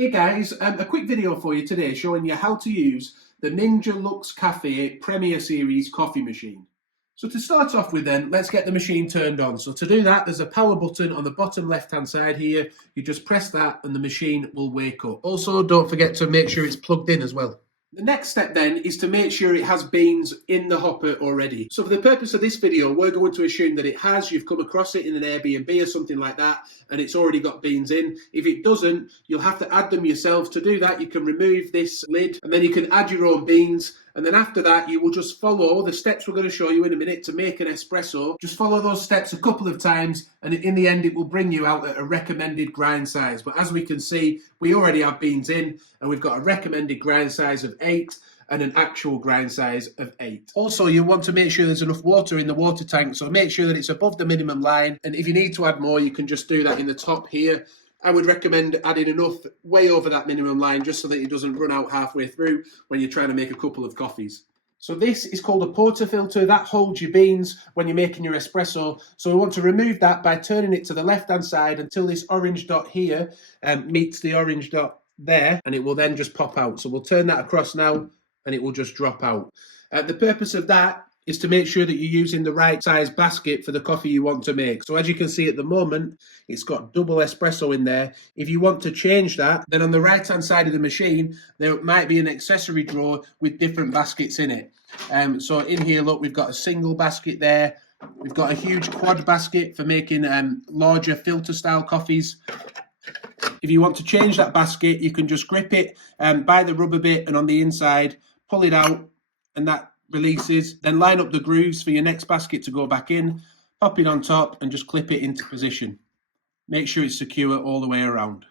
Hey guys, a quick video for you today showing you how to use the Ninja Luxe Cafe Premier Series coffee machine. So to start off with then, let's get the machine turned on. So to do that, there's a power button on the bottom left hand side here. You just press that and the machine will wake up. Also, don't forget to make sure it's plugged in as well. The next step then is to make sure it has beans in the hopper already. So for the purpose of this video, we're going to assume that it has. You've come across it in an Airbnb or something like that, and it's already got beans in. If it doesn't, you'll have to add them yourself. To do that, you can remove this lid, and then you can add your own beans. And then after that, you will just follow the steps we're going to show you in a minute to make an espresso. Just follow those steps a couple of times, and in the end, it will bring you out at a recommended grind size. But as we can see, we already have beans in, and we've got a recommended grind size of 8 and an actual grind size of 8. Also, you want to make sure there's enough water in the water tank, so make sure that it's above the minimum line. And if you need to add more, you can just do that in the top here. I would recommend adding enough way over that minimum line just so that it doesn't run out halfway through when you're trying to make a couple of coffees. So this is called a portafilter. That holds your beans when you're making your espresso. So we want to remove that by turning it to the left-hand side until this orange dot here meets the orange dot there, and it will then just pop out. So we'll turn that across now, and it will just drop out. The purpose of that is to make sure that you're using the right size basket for the coffee you want to make. So as you can see at the moment, it's got double espresso in there. If you want to change that, then on the right hand side of the machine, there might be an accessory drawer with different baskets in it. So in here, look, we've got a single basket there. We've got a huge quad basket for making larger filter style coffees. If you want to change that basket, you can just grip it by the rubber bit and on the inside, pull it out, and that releases. Then line up the grooves for your next basket to go back in, pop it on top and just clip it into position. Make sure it's secure all the way around.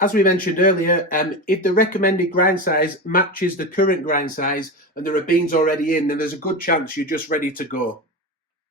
As we mentioned earlier, if the recommended grind size matches the current grind size and there are beans already in, then there's a good chance you're just ready to go.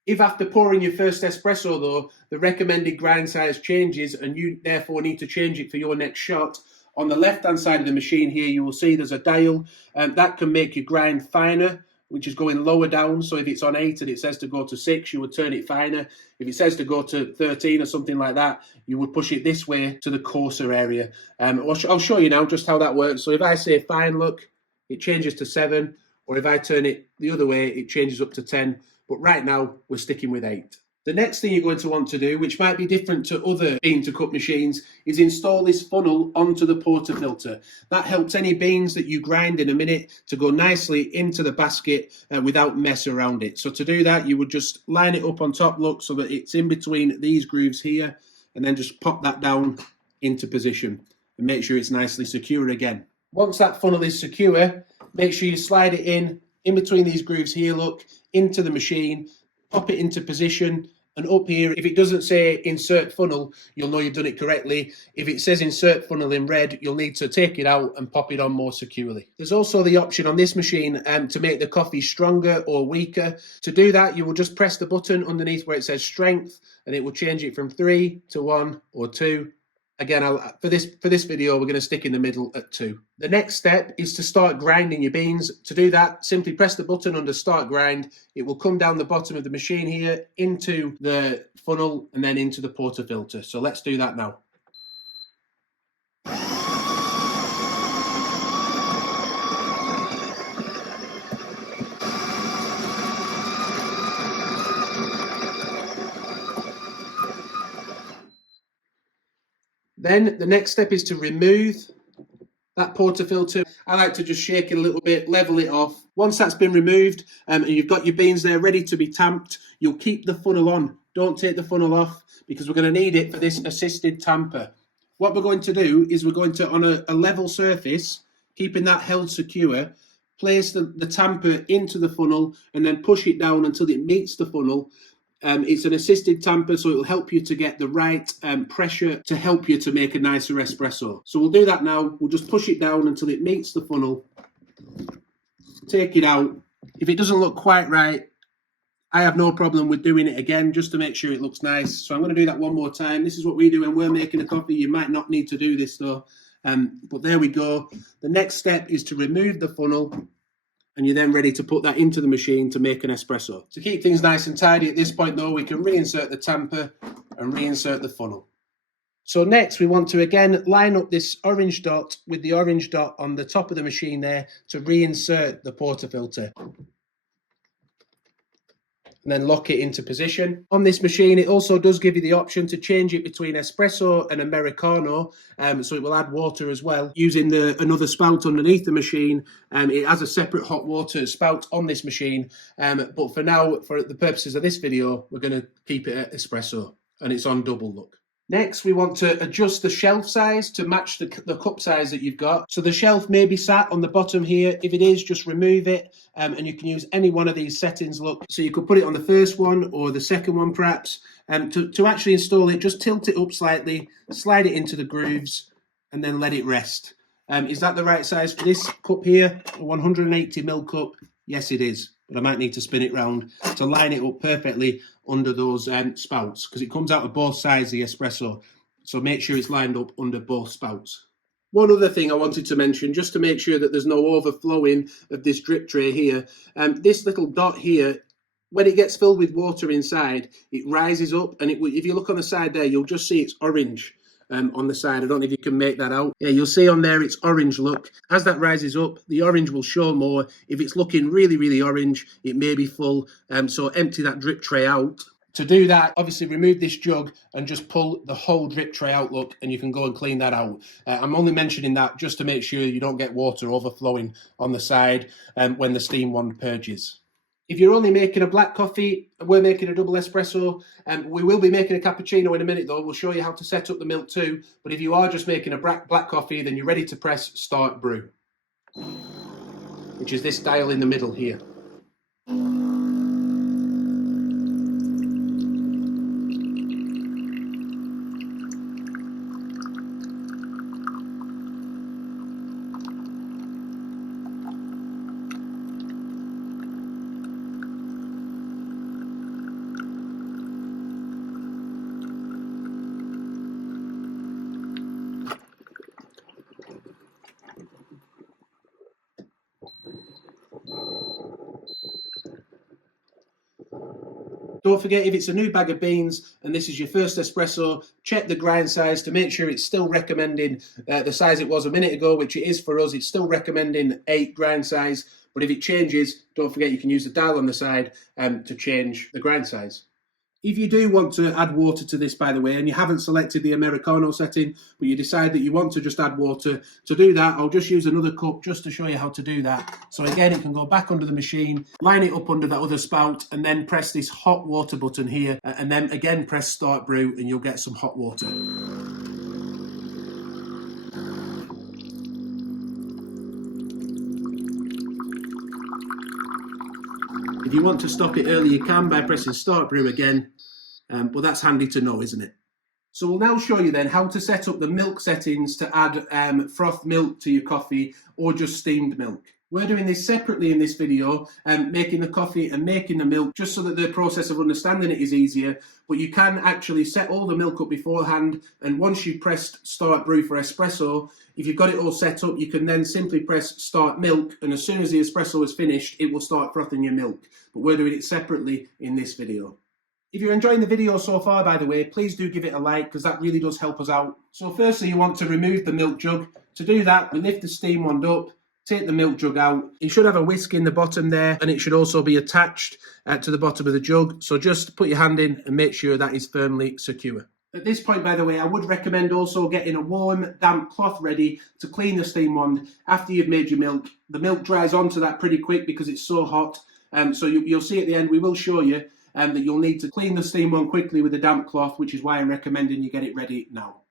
If after pouring your first espresso though, the recommended grind size changes and you therefore need to change it for your next shot, on the left hand side of the machine here you will see there's a dial that can make your grind finer, which is going lower down. So if it's on 8 and it says to go to 6, you would turn it finer. If it says to go to 13 or something like that, you would push it this way to the coarser area. I'll show you now just how that works. So if I say fine, look, it changes to 7, or if I turn it the other way, it changes up to 10. But right now, we're sticking with 8. The next thing you're going to want to do, which might be different to other bean-to-cup machines, is install this funnel onto the portafilter. That helps any beans that you grind in a minute to go nicely into the basket without mess around it. So to do that, you would just line it up on top, look, so that it's in between these grooves here, and then just pop that down into position and make sure it's nicely secure again. Once that funnel is secure, make sure you slide it in between these grooves here, look, into the machine, pop it into position, and up here, if it doesn't say insert funnel, you'll know you've done it correctly. If it says insert funnel in red, you'll need to take it out and pop it on more securely. There's also the option on this machine to make the coffee stronger or weaker. To do that, you will just press the button underneath where it says strength, and it will change it from 3 to 1 or 2. Again, for this video, we're going to stick in the middle at 2. The next step is to start grinding your beans. To do that, simply press the button under Start Grind. It will come down the bottom of the machine here into the funnel and then into the portafilter. So let's do that now. Then the next step is to remove that portafilter. I like to just shake it a little bit, level it off. Once that's been removed and you've got your beans there ready to be tamped, you'll keep the funnel on. Don't take the funnel off because we're going to need it for this assisted tamper. What we're going to do is we're going to, on a level surface, keeping that held secure, place the tamper into the funnel and then push it down until it meets the funnel. It's an assisted tamper, so it'll help you to get the right pressure to help you to make a nicer espresso. So we'll do that now. We'll just push it down until it meets the funnel. Take it out. If it doesn't look quite right, I have no problem with doing it again just to make sure it looks nice. So I'm going to do that one more time. This is what we do when we're making a coffee. You might not need to do this though. But there we go. The next step is to remove the funnel, and you're then ready to put that into the machine to make an espresso. To keep things nice and tidy at this point though, we can reinsert the tamper and reinsert the funnel. So next we want to again line up this orange dot with the orange dot on the top of the machine there to reinsert the portafilter. And then lock it into position. On this machine, it also does give you the option to change it between espresso and Americano, so it will add water as well. Using another spout underneath the machine, it has a separate hot water spout on this machine, but for now, for the purposes of this video, we're going to keep it at espresso, and it's on double look. Next, we want to adjust the shelf size to match the cup size that you've got. So the shelf may be sat on the bottom here. If it is, just remove it, and you can use any one of these settings, look. So you could put it on the first one or the second one perhaps. To actually install it, just tilt it up slightly, slide it into the grooves, and then let it rest. Is that the right size for this cup here, a 180ml cup? Yes, it is. But I might need to spin it round to line it up perfectly under those spouts, because it comes out of both sides of the espresso. So make sure it's lined up under both spouts. One other thing I wanted to mention, just to make sure that there's no overflowing of this drip tray here, this little dot here, when it gets filled with water inside, it rises up, and if you look on the side there, you'll just see it's orange. On the side, I don't know if you can make that out. Yeah, you'll see on there it's orange look. As that rises up, the orange will show more. If it's looking really, really orange, it may be full. So empty that drip tray out. To do that, obviously remove this jug and just pull the whole drip tray out, look, and you can go and clean that out. I'm only mentioning that just to make sure you don't get water overflowing on the side when the steam wand purges. If you're only making a black coffee, we're making a double espresso, and we will be making a cappuccino in a minute though. We'll show you how to set up the milk too. But if you are just making a black coffee, then you're ready to press start brew, which is this dial in the middle here. Don't forget, if it's a new bag of beans and this is your first espresso, check the grind size to make sure it's still recommending the size it was a minute ago, which it is for us. It's still recommending 8 grind size, but if it changes, don't forget you can use the dial on the side to change the grind size. If you do want to add water to this, by the way, and you haven't selected the Americano setting, but you decide that you want to just add water, to do that, I'll just use another cup just to show you how to do that. So again, it can go back under the machine, line it up under that other spout, and then press this hot water button here, and then again press start brew, and you'll get some hot water. If you want to stop it early, you can by pressing start brew again, but that's handy to know, isn't it? So we'll now show you then how to set up the milk settings to add froth milk to your coffee or just steamed milk. We're doing this separately in this video, making the coffee and making the milk, just so that the process of understanding it is easier. But you can actually set all the milk up beforehand, and once you've pressed start brew for espresso, if you've got it all set up, you can then simply press start milk, and as soon as the espresso is finished, it will start frothing your milk. But we're doing it separately in this video. If you're enjoying the video so far, by the way, please do give it a like, because that really does help us out. So firstly, you want to remove the milk jug. To do that, we lift the steam wand up, take the milk jug out. It should have a whisk in the bottom there, and it should also be attached to the bottom of the jug. So just put your hand in and make sure that is firmly secure. At this point, by the way, I would recommend also getting a warm, damp cloth ready to clean the steam wand after you've made your milk. The milk dries onto that pretty quick because it's so hot. So you'll see at the end, we will show you that you'll need to clean the steam wand quickly with a damp cloth, which is why I'm recommending you get it ready now.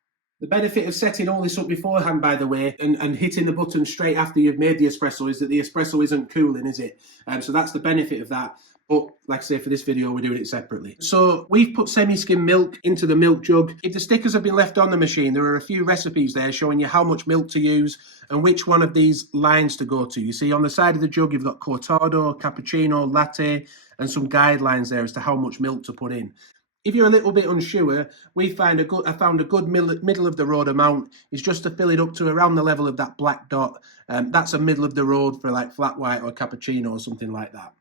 The benefit of setting all this up beforehand, by the way, and hitting the button straight after you've made the espresso is that the espresso isn't cooling, is it? So that's the benefit of that. But like I say, for this video, we're doing it separately. So we've put semi-skim milk into the milk jug. If the stickers have been left on the machine, there are a few recipes there showing you how much milk to use and which one of these lines to go to. You see on the side of the jug, you've got cortado, cappuccino, latte, and some guidelines there as to how much milk to put in. If you're a little bit unsure, I found a good middle of the road amount is just to fill it up to around the level of that black dot. That's a middle of the road for like flat white or cappuccino or something like that.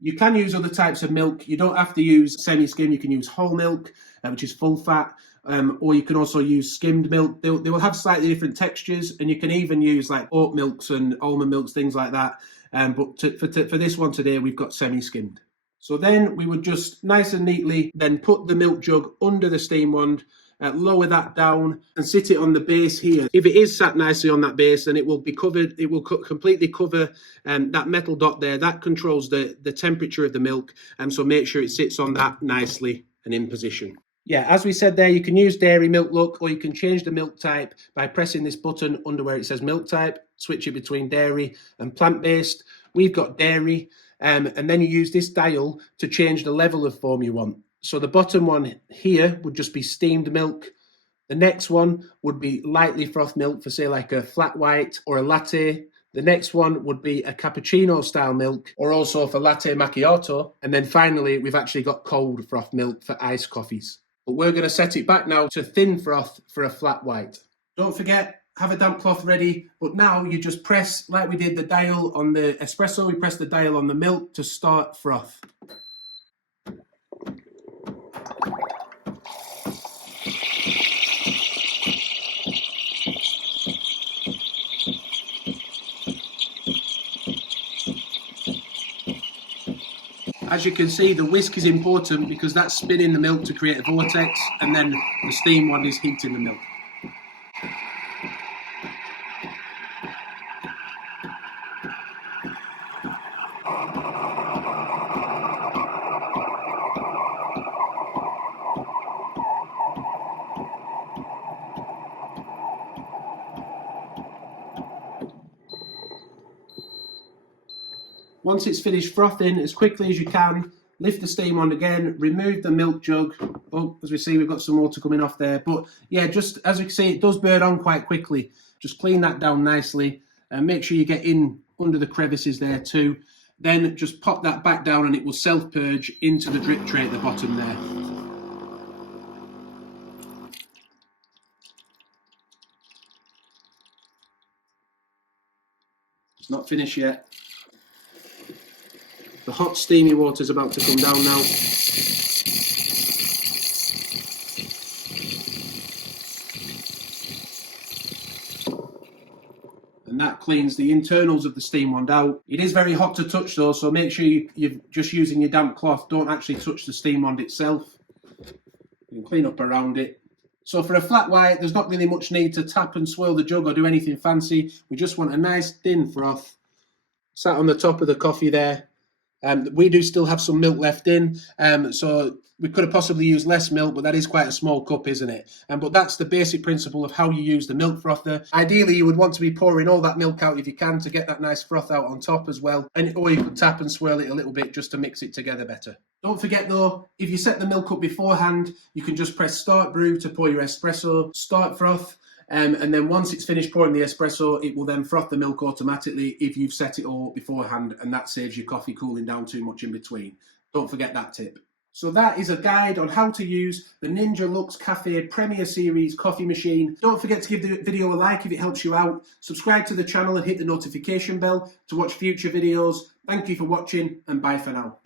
You can use other types of milk. You don't have to use semi-skim. You can use whole milk, which is full fat, or you can also use skimmed milk. They will have slightly different textures, and you can even use like oat milks and almond milks, things like that. But for this one today, we've got semi-skimmed. So then we would just nice and neatly then put the milk jug under the steam wand, lower that down and sit it on the base here. If it is sat nicely on that base, then it will be covered, it will completely cover that metal dot there. That controls the temperature of the milk, so make sure it sits on that nicely and in position. Yeah, as we said there, you can use dairy milk look, or you can change the milk type by pressing this button under where it says milk type, switch it between dairy and plant-based. We've got dairy, and then you use this dial to change the level of foam you want. So the bottom one here would just be steamed milk. The next one would be lightly frothed milk for, say, like a flat white or a latte. The next one would be a cappuccino style milk, or also for latte macchiato. And then finally, we've actually got cold froth milk for iced coffees. But we're going to set it back now to thin froth for a flat white. Don't forget, have a damp cloth ready, but now you just press, like we did the dial on the espresso, we press the dial on the milk to start froth. As you can see, the whisk is important because that's spinning the milk to create a vortex, and then the steam one is heating the milk. Once it's finished frothing, as quickly as you can, lift the steam on again, remove the milk jug. Oh, as we see, we've got some water coming off there. But yeah, just as we can see, it does burn on quite quickly. Just clean that down nicely and make sure you get in under the crevices there too. Then just pop that back down and it will self-purge into the drip tray at the bottom there. It's not finished yet. The hot steamy water is about to come down now. And that cleans the internals of the steam wand out. It is very hot to touch though, so make sure you're just using your damp cloth. Don't actually touch the steam wand itself. You can clean up around it. So for a flat white, there's not really much need to tap and swirl the jug or do anything fancy. We just want a nice thin froth sat on the top of the coffee there. We do still have some milk left in, so we could have possibly used less milk, but that is quite a small cup, isn't it? But that's the basic principle of how you use the milk frother. Ideally, you would want to be pouring all that milk out if you can to get that nice froth out on top as well. Or you could tap and swirl it a little bit just to mix it together better. Don't forget though, if you set the milk up beforehand, you can just press start brew to pour your espresso, start froth, and then once it's finished pouring the espresso, it will then froth the milk automatically if you've set it all up beforehand, and that saves your coffee cooling down too much in between. Don't forget that tip. So that is a guide on how to use the Ninja Luxe Cafe Premier Series coffee machine. Don't forget to give the video a like if it helps you out. Subscribe to the channel and hit the notification bell to watch future videos. Thank you for watching, and bye for now.